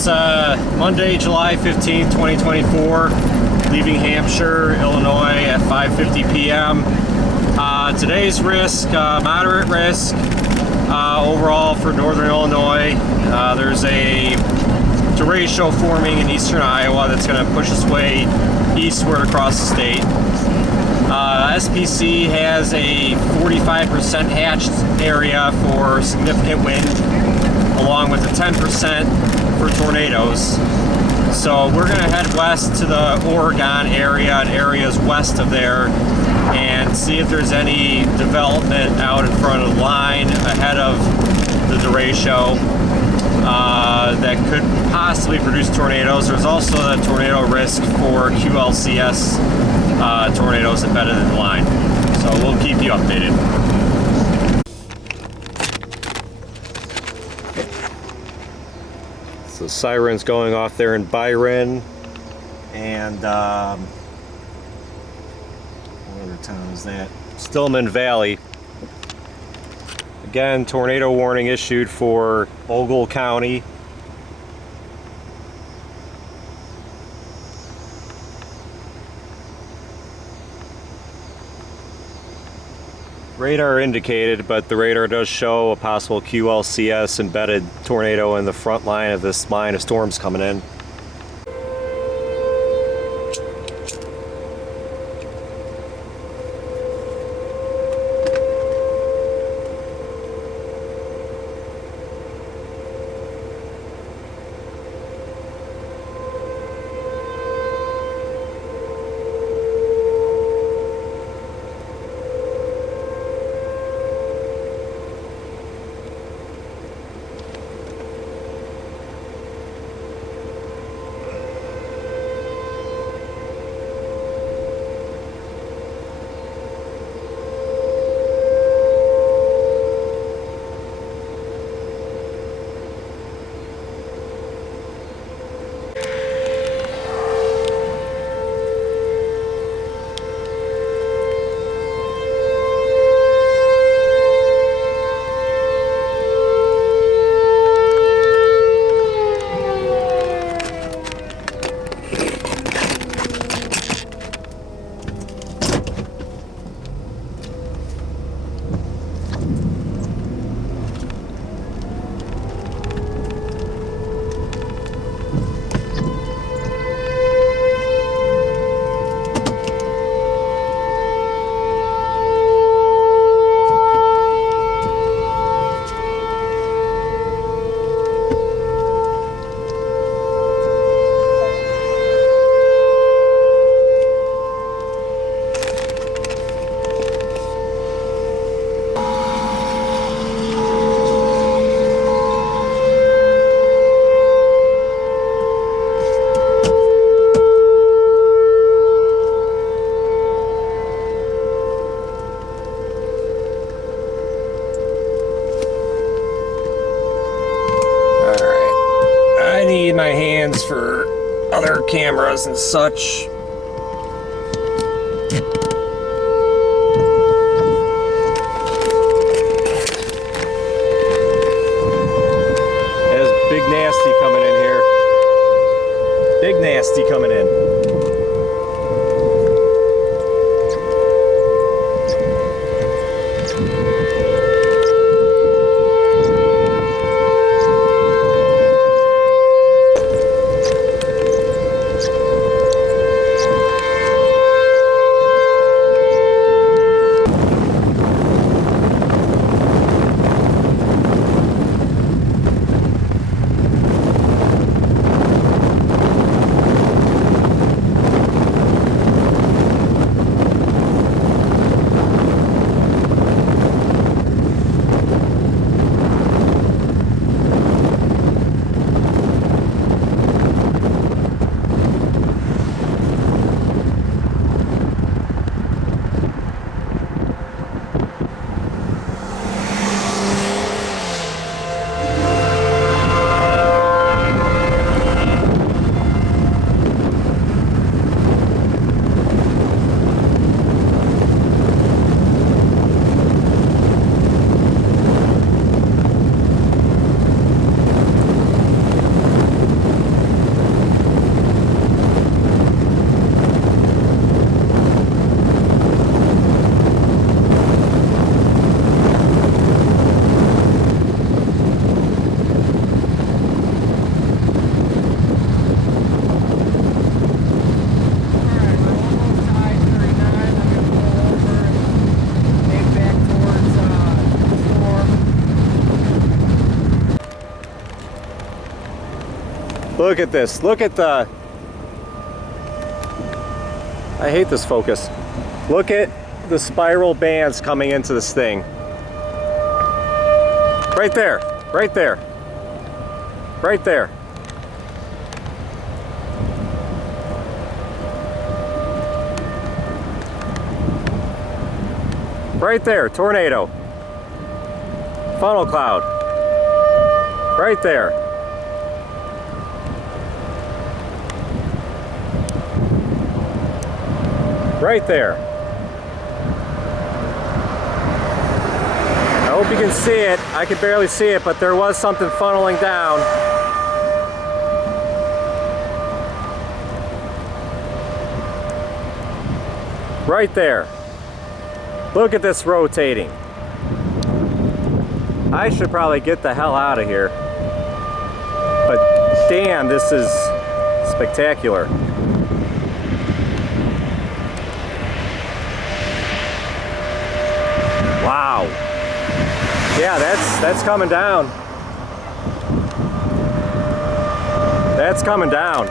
It's Monday, July 15th, 2024, leaving Hampshire, Illinois at 5:50 p.m. Today's risk, moderate risk overall for northern Illinois. There's a derecho forming in eastern Iowa that's going to push its way eastward across the state. SPC has a 45% hatched area for significant wind, along with a 10% for tornadoes. So we're going to head west to the Oregon area and areas west of there and see if there's any development out in front of the line ahead of the derecho that could possibly produce tornadoes. There's also the tornado risk for QLCS tornadoes embedded in the line. So we'll keep you updated. So sirens going off there in Byron, and what other town is that? Stillman Valley. Again, tornado warning issued for Ogle County. Radar indicated, but the radar does show a possible QLCS embedded tornado in the front line of this line of storms coming in. My hands for other cameras and such. There's Big Nasty coming in here. Big Nasty coming in. Look at this. Look at the... I hate this focus. Look at the spiral bands coming into this thing. Right there. Right there. Right there. Right there. Tornado. Funnel cloud. Right there. Right there. I hope you can see it. I can barely see it, but there was something funneling down. Right there. Look at this rotating. I should probably get the hell out of here. But damn, this is spectacular. Wow. Yeah, that's coming down. That's coming down.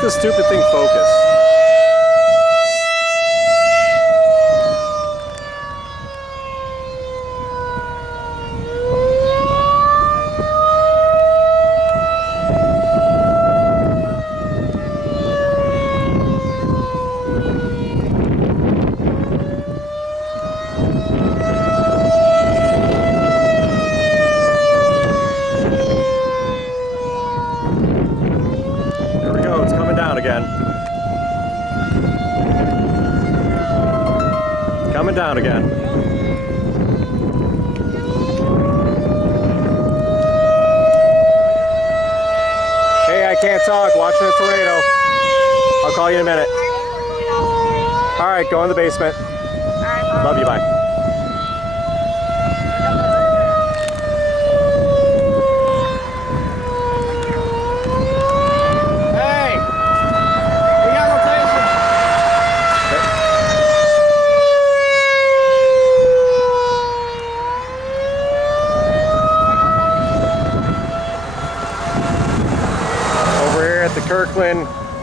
The stupid thing focus. There we go, it's coming down again. Coming down again. Hey, I can't talk. Watching a tornado. I'll call you in a minute. All right, go in the basement. Love you, bye.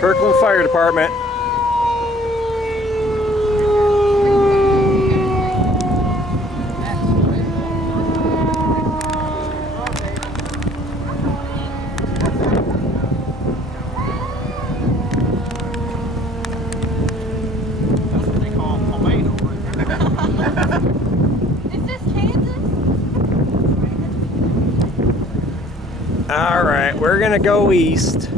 Kirkland Fire Department. right, we're gonna go east.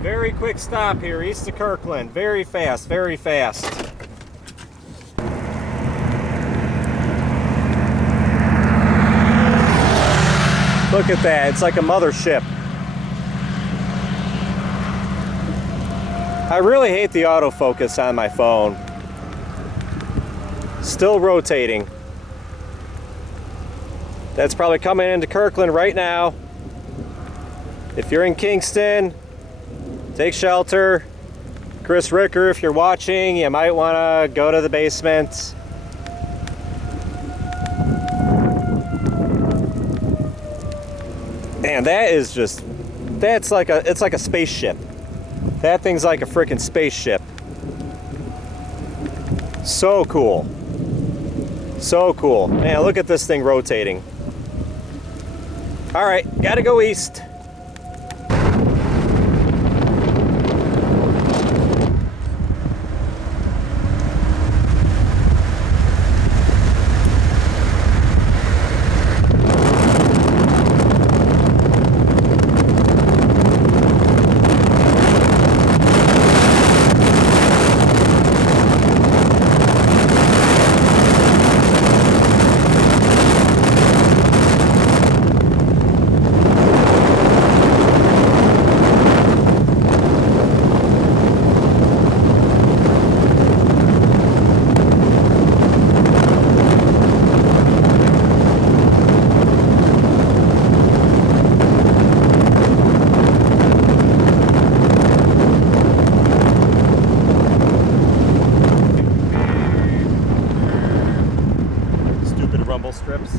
Very quick stop here, east of Kirkland. Very fast, very fast. Look at that, it's like a mothership. I really hate the autofocus on my phone. Still rotating. That's probably coming into Kirkland right now. If you're in Kingston, take shelter. Chris Ricker, if you're watching, you might want to go to the basement. Man, that is just, it's like a spaceship. That thing's like a freaking spaceship. So cool. So cool. Man, look at this thing rotating. All right, gotta go east. Strips.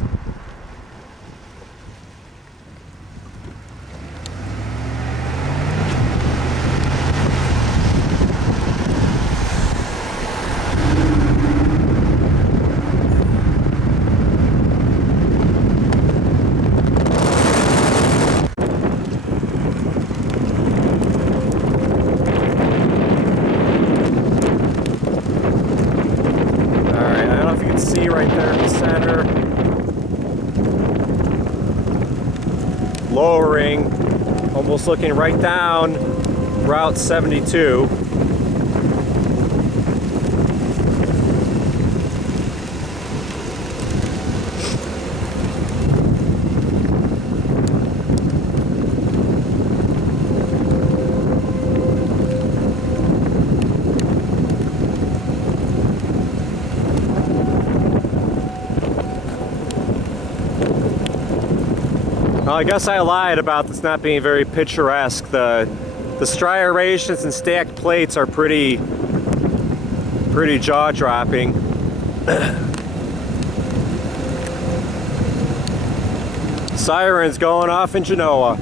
Alright, I don't know if you can see right there in the center. Lowering, almost looking right down Route 72. Well, I guess I lied about this not being very picturesque. The striations and stacked plates are pretty jaw-dropping. Sirens going off in Genoa.